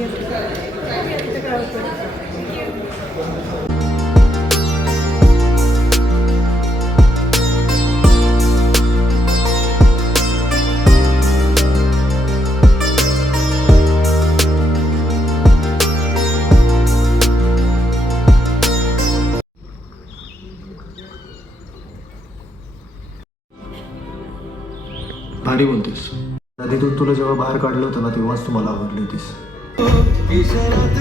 कमी असतं तिथं क्राऊड पडतो. भारी बोलतेस. नदीतून तुला जेव्हा बाहेर काढलं होतं ना तेव्हाच तू मला आवडली होतीस. इज्जत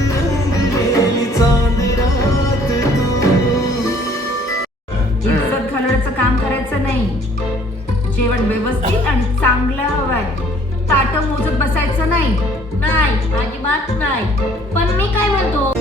घालवण्याचं काम करायचं नाही. जेवण व्यवस्थित आणि चांगलं हवंय. ताटं मोजत बसायचं नाही. नाही, अजिबात नाही. पण मी काय म्हणतो,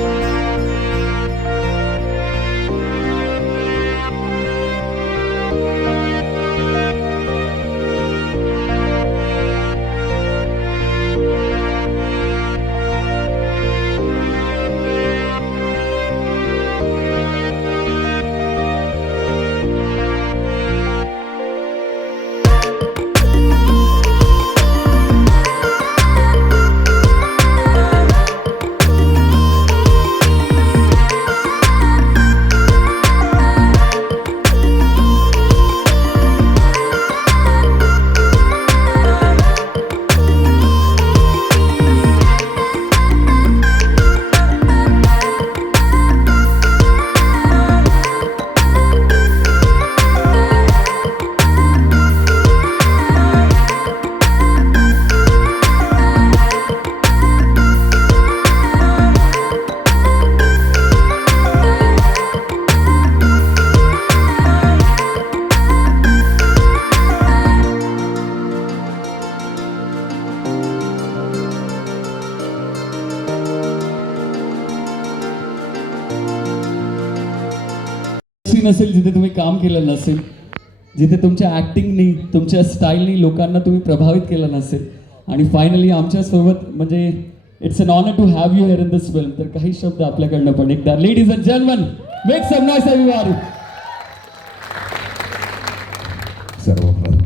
नसेल जिथे तुम्ही काम केलं नसेल, जिथे तुमच्या ॲक्टिंगनी तुमच्या स्टाईलनी लोकांना तुम्ही प्रभावित केलं नसेल आणि फायनली आमच्यासोबत म्हणजे it's an honour to have you here in this film. तर काही शब्द आपल्याकडनं पण एकदा ladies and gentleman make some noise everyone. सर्वप्रथम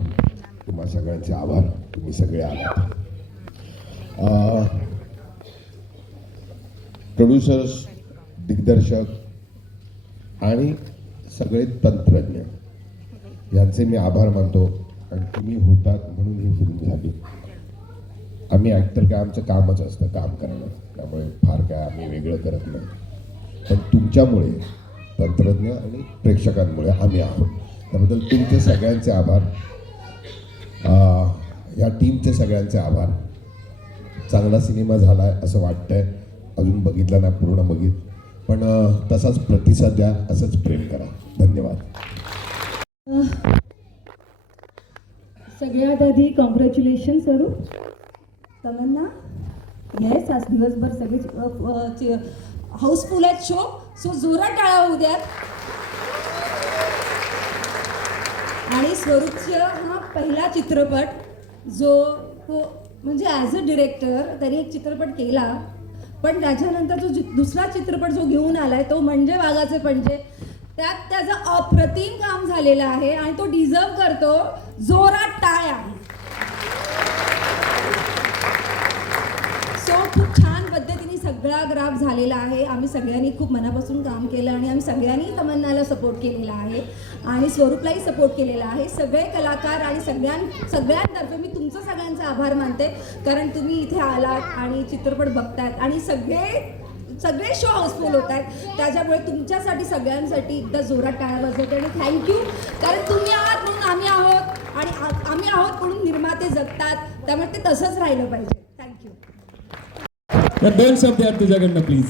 तुम्हा सगळ्यांचे आभार. तुम्ही सगळे आलात. प्रोड्युसर्स, दिग्दर्शक आणि सगळे तंत्रज्ञ यांचे मी आभार मानतो. आणि तुम्ही होतात म्हणून ही फिल्म झाली. आम्ही ॲक्टर काय आमचं कामच असतं काम करणं, त्यामुळे फार काय आम्ही वेगळं करत नाही. पण तुमच्यामुळे तंत्रज्ञ आणि प्रेक्षकांमुळे आम्ही आहोत. त्याबद्दल तुमचे सगळ्यांचे आभार. या टीमचे सगळ्यांचे आभार. चांगला सिनेमा झाला आहे असं वाटतंय. अजून बघितला नाही, पूर्ण बघित, पण तसाच प्रतिसाद द्या, असंच प्रेम करा. धन्यवाद. सगळ्यात आधी कॉंग्रॅच्युलेशन सरू. तमन्ना, येस आज दिवसभर सगळे हाऊसफुल आहेत शो. सो जोरात टाळा होऊ द्यात. आणि स्वरूपचा हा पहिला चित्रपट जो तो म्हणजे ॲज अ डिरेक्टर त्यांनी एक चित्रपट केला, पण त्याच्यानंतर जो दुसरा चित्रपट जो घेऊन आलाय तो म्हणजे वाघाचे पंजे. त्यात त्याचं अप्रतिम काम झालेलं आहे आणि तो डिझर्व करतो जोरात टाळ्या. सो खूप छान पद्धतीने सगळा ग्राफ झालेला आहे. आम्ही सगळ्यांनी खूप मनापासून काम केलं आणि आम्ही सगळ्यांनी तमन्नाला सपोर्ट केलेला आहे आणि स्वरूपलाही सपोर्ट केलेला आहे. सगळे कलाकार आणि सगळ्यांतर्फे मी तुमचं सगळ्यांचा आभार मानते, कारण तुम्ही इथे आलात आणि चित्रपट बघतायत आणि सगळे शो हाऊसफुल होत आहेत. त्याच्यामुळे तुमच्यासाठी सगळ्यांसाठी एकदा जोरात टाळ्या वाजवते आणि थँक्यू. कारण तुम्ही आहात म्हणून आम्ही आहोत आणि आम्ही आहोत म्हणून निर्माते जगतात. त्यामुळे ते तसंच राहिलं पाहिजे. थँक्यू. तर दोन शब्द आहेत तुझ्याकडनं प्लीज,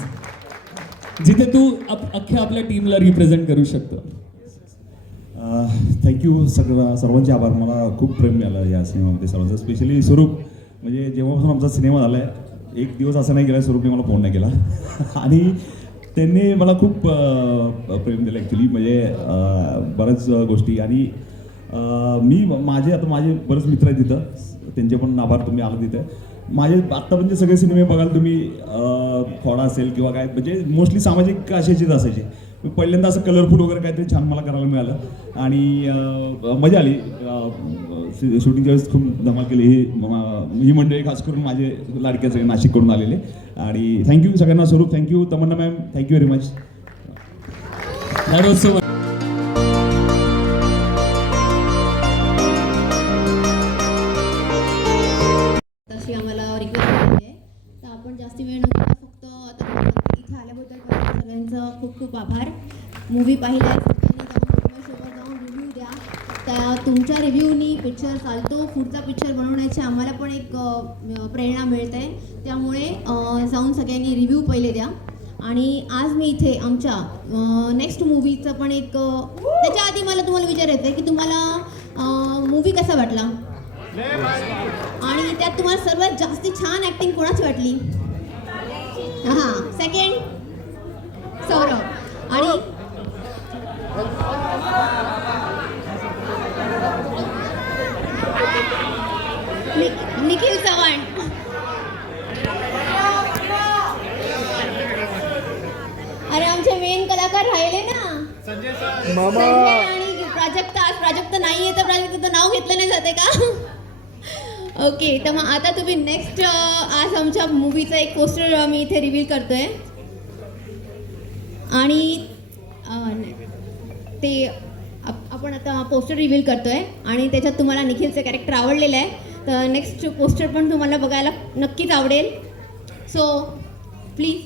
जिथे तू अख्ख्या आपल्या टीमला रिप्रेझेंट करू शकतो. थँक्यू. सर्वांचे आभार. मला खूप प्रेम मिळालं या सिनेमामध्ये सर्वांचं, स्पेशली स्वरूप. म्हणजे जेव्हापासून आमचा सिनेमा झाला आहे एक दिवस असा नाही गेला स्वरूपने मला फोन नाही केला आणि त्यांनी मला खूप प्रेम दिलं ॲक्च्युली. म्हणजे बऱ्याच गोष्टी आणि मी माझे बरेच मित्र आहेत तिथं, त्यांचे पण आभार. तुम्ही आला तिथं. माझे आत्तापर्यंत सगळे सिनेमे बघाल तुम्ही, खोडा असेल किंवा काय, म्हणजे मोस्टली सामाजिक अशाचेच असायचे. पहिल्यांदा असं कलरफुल वगैरे काहीतरी छान मला करायला मिळालं आणि मजा आली. शूटिंगच्या वेळेस खूप धमाल केली. ही मंडळी खास करून माझे लाडके सगळे नाशिककडून आलेले. आणि थँक्यू सगळ्यांना. Swaroop thank you, Tamanna ma'am thank you very much. That was so तशी आम्हाला रिक्वेस्ट केली आहे. तर आपण जास्ती वेळ न घेता फक्त आता इथे आल्याबद्दल सगळ्यांचं खूप खूप आभार. मूवी पाहिला आहे सगळ्यांनी जाऊन सोबत जाऊन रिव्ह्यू द्या. त्या तुमच्या रिव्ह्यूनी पिक्चर चालतो. पुढचा पिक्चर बनवण्याची आम्हाला पण एक प्रेरणा मिळते. त्यामुळे जाऊन सगळ्यांनी रिव्ह्यू पहिले द्या. आणि आज मी इथे आमच्या नेक्स्ट मूवीचं पण एक त्याच्या आधी मला तुम्हाला विचारायचं आहे की तुम्हाला मूवी कसा वाटला आणि त्यात तुम्हाला सर्वात जास्ती छान ॲक्टिंग कोणाची वाटली? हां, सेकंड सौरभ आणि निखिल चव्हाण. अरे आमचे मेन कलाकार राहिले ना, संजय आणि प्राजक्ता. आज प्राजक्ता नाही आहे तर प्राजक्ताचं नाव घेतलं नाही जाते का? ओके, तर मग आता तुम्ही नेक्स्ट आज आमच्या मूवीचं एक पोस्टर मी इथे रिव्हील करतोय आणि ते आपण आता पोस्टर रिव्हील करतोय आणि त्याच्यात तुम्हाला निखिलचं कॅरेक्टर आवडलेलं आहे. तर नेक्स्ट पोस्टर पण तुम्हाला बघायला नक्कीच आवडेल. So please.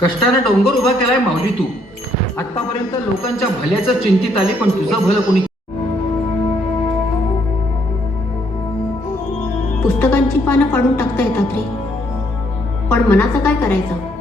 कष्टाने डोंगर उभा केलाय माऊली तू. आतापर्यंत लोकांच्या भल्याचं चिंतित आली, पण तुझं भलं कोणी. पुस्तकांची पानं फाडून टाकता येतात रे, पण मनाचं काय करायचं?